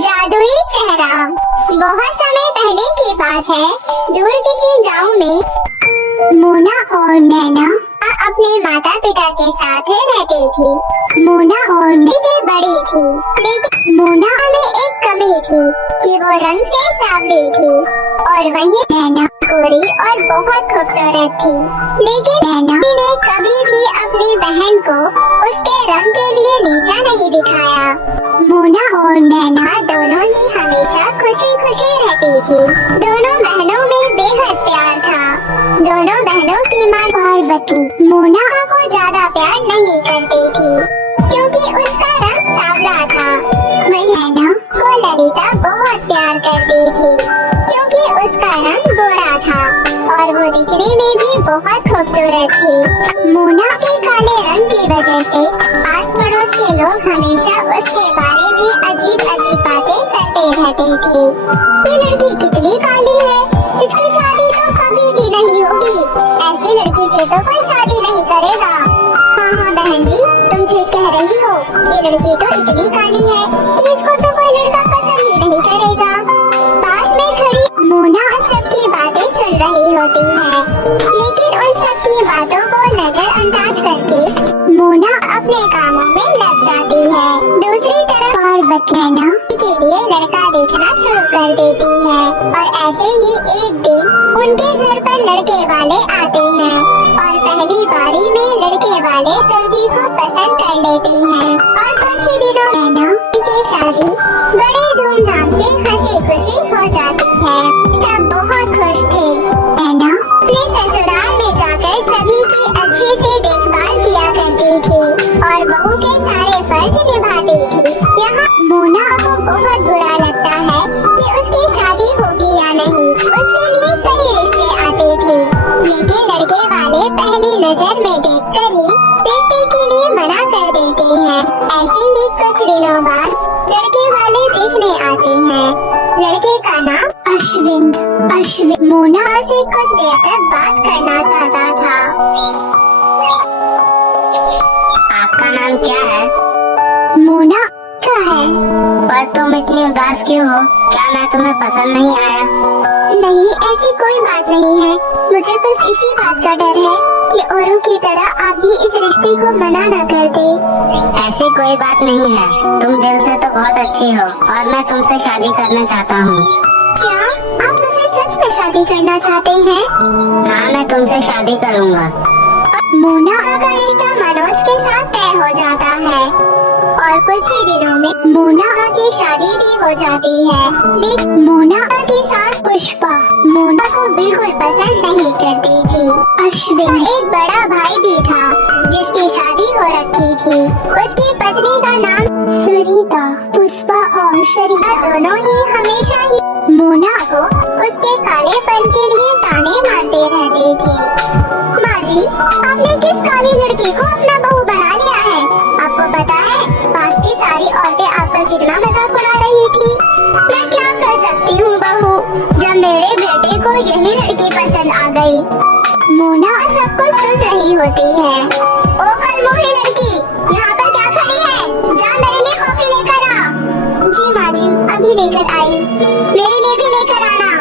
जादुई चेहरा। बहुत समय पहले की बात है। दूर किसी गांव में मोना और नैना अपने माता पिता के साथ रहती थी। मोना और नैना बड़ी थी, लेकिन मोना में एक कमी थी कि वो रंग से सांवली थी और वहीं नैना गोरी और बहुत खूबसूरत थी। लेकिन नैना ने कभी भी अपनी बहन को उसके रंग के लिए नीचा नहीं दिखाया। मोना और नैना दोनों ही हमेशा खुशी खुशी रहती थी। दोनों बहनों में बेहद प्यार था। दोनों बहनों की माँ पार्वती मोना को ज्यादा प्यार नहीं करती थी क्योंकि उसका रंग सांवला था। वहीं नैना को ललिता बहुत प्यार करती थी क्योंकि उसका रंग गोरा था और वो दिखने में भी बहुत खूबसूरत थी। मोना के काले रंग की वजह से आस पड़ोस के लोग हमेशा उसके बारे में अजीब अजीब बातें करते रहते थे। ये लड़की कितनी काली है, इसकी शादी तो कभी भी नहीं होगी। ऐसी लड़की से तो कोई शादी नहीं करेगा। हाँ हाँ बहन जी, तुम ठीक कह रही हो। ये लड़की तो इतनी काली है कि इसको तो कोई लड़का पसंद ही नहीं करेगा। पास में खड़ी मोना सबकी बातें सुन रही होती है, लेकिन उन सबकी बातों को नजरअंदाज करके मोना अपने कामों में लग जाती है। दूसरी तरफ पार्वती नैना के लिए लड़का देखना शुरू कर देती है और ऐसे ही एक दिन उनके घर पर लड़के वाले आते हैं और पहली बारी में लड़के वाले सुरभि को पसंद कर लेते हैं और कुछ ही दिनों नैना की शादी बड़े धूमधाम से हंसी खुशी हो जाती है। सब बहुत खुश थे। नैना अपने ससुराल में जाकर सभी की अच्छे से देखभाल किया करती थी और बहू के सारे फर्ज निभाती थी। यहाँ मोना को बहुत बुरा लगता है कि उसकी शादी होगी या नहीं। उसके लिए कई रिश्ते आते थे, लेकिन लड़के वाले पहली नजर में देखकर ही रिश्ते के लिए मना कर देते हैं। ऐसे ही कुछ दिनों बाद लड़के वाले देखने आते हैं। लड़के का नाम अश्विन मोना से कुछ देर तक बात करना चाहता था। आपका नाम क्या है? मोना का है। पर तुम इतनी उदास क्यों हो? क्या मैं तुम्हें पसंद नहीं आया? नहीं, ऐसी कोई बात नहीं है। मुझे बस इसी बात का डर है कि औरों की तरह आप भी इस रिश्ते को मना न कर दे। ऐसी कोई बात नहीं है। तुम दिल से तो बहुत अच्छी हो और मैं तुमसे शादी करना चाहता हूँ। क्या आप मुझसे सच में शादी करना चाहते हैं? हाँ, मैं तुमसे शादी करूँगा। मोना का रिश्ता मनोज के साथ तय हो जाता है और कुछ ही दिनों में मोना की शादी भी हो जाती है। लेकिन मोना की सास पुष्पा मोना को बिल्कुल पसंद नहीं करती थी। अश्विन एक बड़ा भाई भी था जिसकी शादी हो रखी थी। उसकी पत्नी का नाम सरिता। पुष्पा और शरीता दोनों ही हमेशा ही मोना को उसके कालेपन के लिए ताने मारते रहते थे। माँ जी, आपने किस काली लड़की को अपना बहू बना लिया है? आपको पता है पास की सारी औरतें आप पर कितना मजाक उड़ा रही थी। मैं क्या कर सकती हूँ बहू, जब मेरे बेटे को यही लड़की पसंद आ गई। मोना सब कुछ सुन रही होती है। ओ मनमोही लड़की, यहाँ पर क्या खड़ी है? जा मेरे लिए कॉफी लेकर आ। जी माँ जी, अभी लेकर आई। मेरे लिए भी लेकर आना।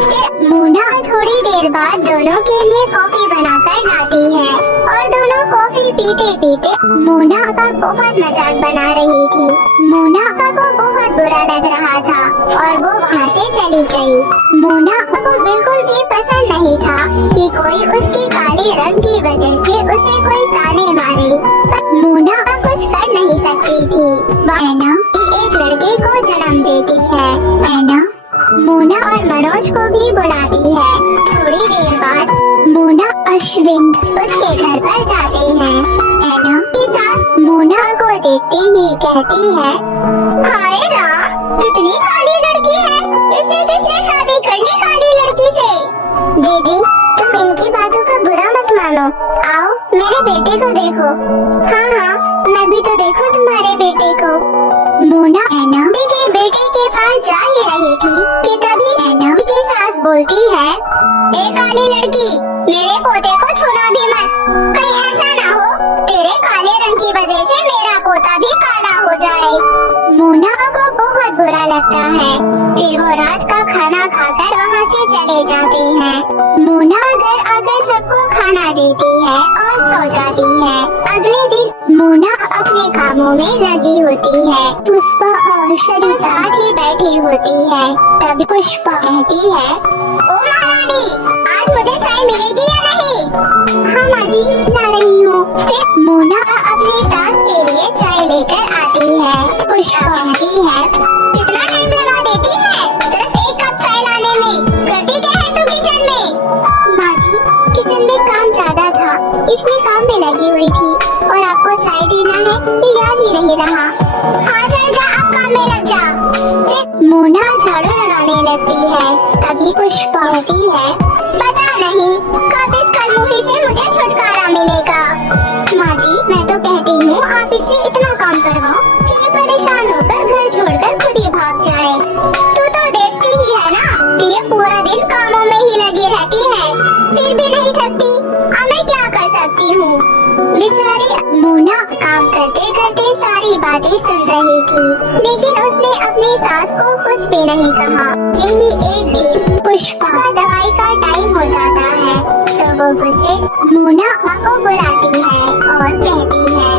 फिर मोना थोड़ी देर बाद दोनों के लिए कॉफी बनाकर लाती है और दोनों कॉफी पीते पीते मोना का बहुत मजाक बना रही थी। मोना को बहुत बुरा लग रहा था और वो वहाँ से चली गई। मोना को बिल्कुल भी पसंद नहीं था कि कोई उसके काले रंग की वजह से उसे कोई ताने मारे, पर मोना कुछ कर नहीं सकती थी। नैना एक लड़के को जन्म देती है। नैना मोना और मनोज को भी बुलाती है। थोड़ी देर बाद मोना अश्विन उसके घर पर जाते हैं। नैना की सास मोना को देखते ही कहती है, हाय राम, इतनी काली लड़की है, इससे किसने शादी कर ली काली लड़की से? दीदी, तुम इनकी बातों का बुरा मत मानो। आओ मेरे बेटे को देखो। हाँ हाँ, मैं भी तो देखूं तुम्हारे बेटे को। मोना नैना के बेटे के पास जा ही रही थी कि तभी नैना की सास बोलती है, ए काली लड़की, मेरे पोते को छूना भी मत। कहीं ऐसा ना हो तेरे काले रंग की वजह से मेरा पोता भी काला हो जाए। मोना को बहुत बुरा लगता है। फिर वो रात का खाना खाकर वहाँ से चले जाते हैं। मोना घर आकर सबको खाना देती है और सो जाती है। अगले दिन मोना अपने कामों में लगी होती है। पुष्पा और शरीता साथ ही बैठी होती है। तभी पुष्पा कहती है, ओ महारानी, आज मुझे चाय मिलेगी या नहीं? हाँ माँ जी, ला रही हूँ। फिर मोना अपनी सास के लिए चाय लेकर आती है। पुष्पा कहती है, कितना टाइम लगा देती है सिर्फ एक कप चाय लाने में, करती क्या है तू किचन में? माँ जी, किचन में काम ज्यादा था, इसलिए काम में लगी हुई थी, और आपको चाय देना है ये याद ही नहीं रहा। हाँ जा जा, अब काम में लग जा। फिर मोना झाड़ू लगाने लगती है। तभी पुष्पा कहती है, पता नहीं कब इस कलमुही से मुझे छुटकारा मिलेगा। माँ जी, मैं तो कहती हूँ आप इससे इतना काम करवाओ कि ये परेशान होकर घर छोड़कर खुद ही भाग जाए। तू तो देखती ही है ना कि ये पूरा दिन कामों में ही लगी रहती है, फिर भी नहीं थकती। अब मैं क्या कर सकती हूँ? बेचारी मोना काम करते करते सारी बातें सुन रही थी, लेकिन उसने अपनी सास को कुछ भी नहीं कहा। यही एक दिन पुष्पा का दवाई का टाइम हो जाता है, तो वो गुस्से से मोना को बुलाती है और कहती है,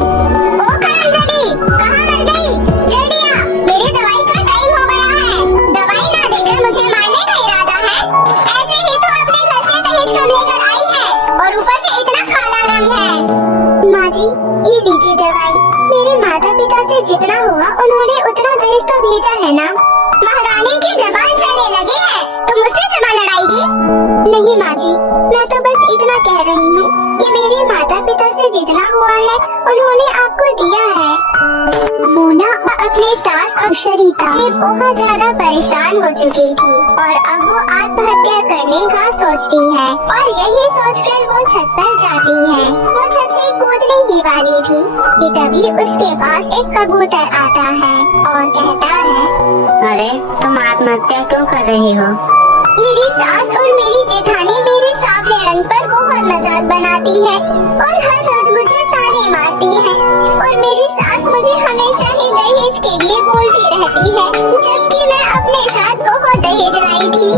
ओ करंजली, कहाँ मर गई? जल्दी आ, मेरी दवाई का टाइम हो गया है। दवाई ना देकर मुझे मारने का इरादा है? ऐसे ही तो अपने घर से दहेज कम लेकर आई है, और ऊपर से इतना काला रंग है। माँ जी, ये लीजिए दवाई। मेरे माता पिता से जितना हुआ उन्होंने उतना दहेज तो भेजा है ना। महारानी की जबान चलने लगी है, तुम मुझसे जबान लड़ाएगी? नहीं माँ जी, मैं तो बस इतना कह रही हूँ कि मेरे माता पिता से जितना हुआ है उन्होंने आपको दिया है। मोना अपने सास और शरीता से बहुत ज्यादा परेशान हो चुकी थी, और अब वो आत्महत्या करने का सोचती है, और यही सोचकर वो छत पर जाती है। वो छत से कूदने ही वाली थी कि तभी उसके पास एक कबूतर आता है और कहता है, अरे तुम आत्महत्या क्यों कर रही हो? मेरी सास और मेरी जेठानी मेरे सांवले रंग पर बहुत मजाक बनाती है, और हर रोज मुझे ताने मारती है, और मेरी सास मुझे हमेशा ही दहेज के लिए बोलती रहती है, जबकि मैं अपने साथ बहुत दहेज लाई थी।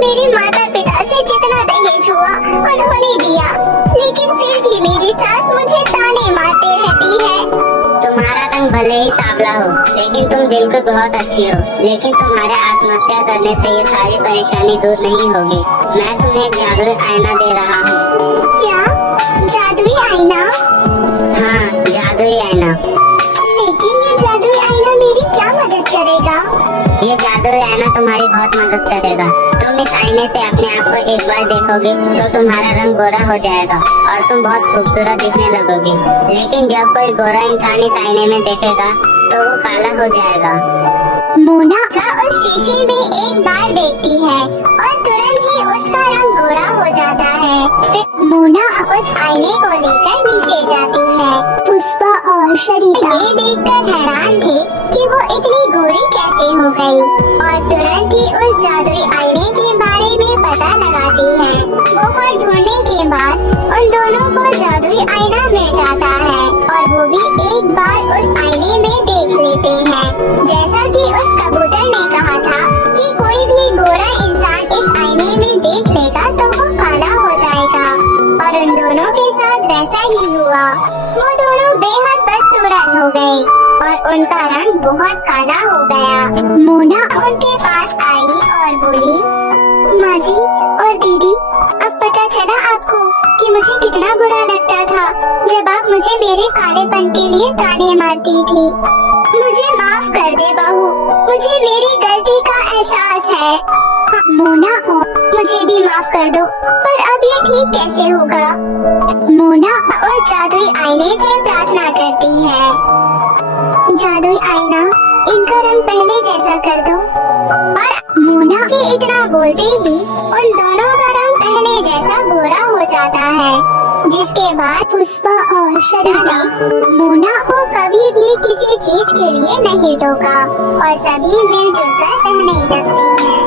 मेरे माता पिता से जितना दहेज हुआ उन्होंने दिया, लेकिन फिर भी मेरी सास मुझे ताने मारते रहती है। तुम्हारा रंग भले ही सांवला हो, लेकिन तुम दिल को बहुत अच्छी हो। लेकिन तुम्हारे आत्महत्या करने से ये सारी परेशानी दूर नहीं होगी। मैं तुम्हें एक जादुई आईना दे रहा हूँ। क्या? जादुई आईना? हाँ, जादुई आईना। लेकिन ये जादुई आईना मेरी क्या मदद करेगा? ये जादुई आईना तुम्हारी बहुत मदद करेगा। तुम इस आईने से अपने आप को एक बार देखोगे तो तुम्हारा रंग गोरा हो जाएगा और तुम बहुत खूबसूरत दिखने लगोगी। लेकिन जब कोई गोरा इंसान इस आईने में देखेगा तो वो काला हो जाएगा। मोना उस शीशे में एक बार देखती है और तुरंत ही उसका रंग गोरा हो जाता है। फिर मोना उस आईने को लेकर नीचे जाती है। पुष्पा और शरीता ये देखकर हैरान थे कि वो इतनी गोरी कैसे हो गई, और तुरंत ही उस जादुई आईने के बारे में पता लगाती है। बहुत ढूंढने के बाद उन दोनों को जादुई आईना मिल जाता है, और वो भी एक बार उस आईने में देख लेते हैं। जैसा कि उस कबूतर ने कहा था कि कोई भी गोरा इंसान इस आईने में देख लेगा तो वो काला हो जाएगा, और उन दोनों के साथ वैसा ही हुआ। वो दोनों बेहद बदसूरत हो गए और उनका रंग बहुत काला हो गया। मोना उनके पास आई और बोली, माँ जी और दीदी, अब पता चला आपको कि मुझे कितना बुरा लगता था जब आप मुझे मेरे कालेपन के लिए ताने मारती थी। मुझे माफ कर दे बहू, मुझे मेरी गलती का एहसास है। मोना मुझे भी माफ कर दो, पर अब ये ठीक कैसे होगा? मोना और जादुई आईने से प्रार्थना करती है, जादुई आईना, इनका रंग पहले जैसा कर दो। और मोना के इतना बोलते ही उन दोनों का रंग पहले जैसा गोरा हो जाता है, जिसके बाद पुष्पा और शरीता मोना को कभी भी किसी चीज के लिए नहीं टोका, और सभी मिलजुल कर रहने लगते हैं।